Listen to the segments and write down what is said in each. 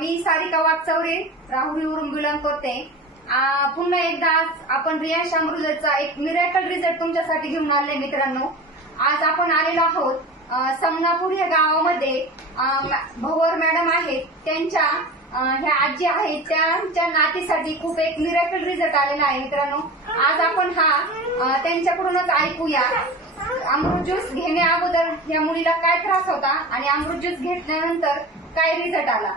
मी Sarika Waghchaure राहुरीवरून belong करते. पुन्हा एकदा आज आपण रियांश अमृतचा एक मिरेकल रिझल्ट तुमच्यासाठी घेऊन आले मित्रांनो. आज आपण आलेलो आहोत समनापूर या गावामध्ये. भवर मॅडम आहेत, त्यांच्या ह्या आजी आहेत, त्यांच्या नातीसाठी खूप एक मिरेकल रिझल्ट आलेला आहे मित्रांनो. आज आपण हा त्यांच्याकडूनच ऐकूया. अमृत ज्यूस घेण्या अगोदर या मुलीला काय त्रास होता आणि अमृत ज्यूस घेतल्यानंतर काय रिझल्ट आला.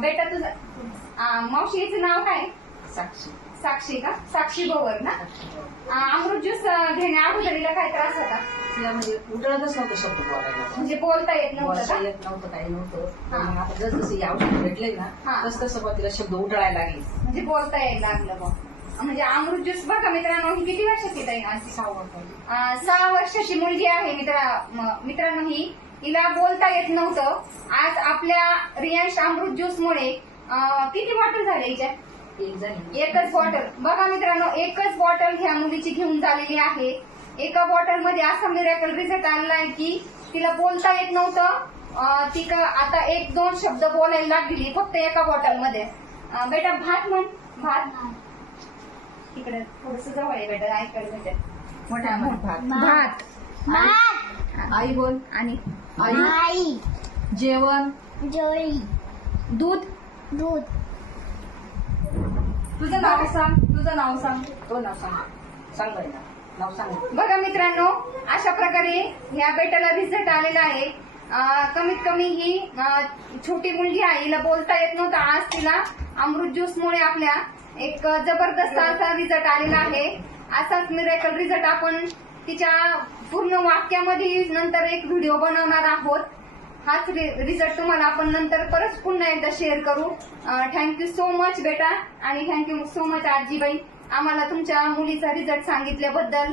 बेटा तुझं मावशीचं नाव काय? साक्षी. साक्षी का? साक्षी भवर ना. अमृत ज्यूस घेण्या अगोदर हिला काय त्रास होता? तिला म्हणजे उठळतच नव्हतं शब्द बोलायला, म्हणजे बोलता येत नव्हतं बोलता का? येत नव्हतं, काही नव्हतं. मग आता जसं औषध भेटले ना तस तसं मग तिला शब्द उठळायला लागले, म्हणजे बोलता यायला लागलं बघ. म्हणजे अमृत ज्यूस बघा मित्रांनो, ही किती वर्षाची ताई? 6 वर्षाची मुलगी आहे मित्रांनो. हिला बोलता येत नव्हतं. आज आपल्या रियांश अमृत ज्यूस मुळे किती बॉटल झाले हिच्या? एकच बॉटल. बघा मित्रांनो, एकच बॉटल ह्या मुलीची घेऊन झालेली आहे. एका बॉटल मध्ये असा मिरेकल रिझल्ट आलेला आहे की तिला बोलता येत नव्हतं. ती आता 1-2 शब्द बोलायला लागली फक्त एका बॉटल मध्ये. बेटा भात म्हण. भात तिकडे थोडस जवळ आहे बेटा, ऐकायला भेटेल. मोठा भात. भात. आई बोल. आणि आई. जेवण. जोळी. दूध. दूध. तुझं नाव सांग. तुझं नाव सांग. तो नाव सांग. सांग बरं नाव सांग. बघा मित्रांनो, अशा प्रकारे ह्या बेटाला रिझल्ट आलेला आहे. कमीत कमी ही छोटी मुलगी आहे, हिला बोलता येत नव्हतं. आज तिला अमृत ज्यूस मुळे आपल्या एक जबरदस्त असा रिझल्ट आलेला आहे. असाच मिरेकल रिझल्ट आपण तिच्या पूर्ण वाक्यामध्ये नंतर एक व्हिडिओ बनवणार आहोत. हाच रिझल्ट तुम्हाला आपण नंतर परत पुन्हा एकदा शेअर करू. थँक्यू सो मच बेटा, आणि थँक्यू सो मच आजीबाई आम्हाला तुमच्या मुलीचा रिझल्ट सांगितल्याबद्दल.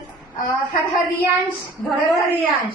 हर हर रियांश. घर रियांश.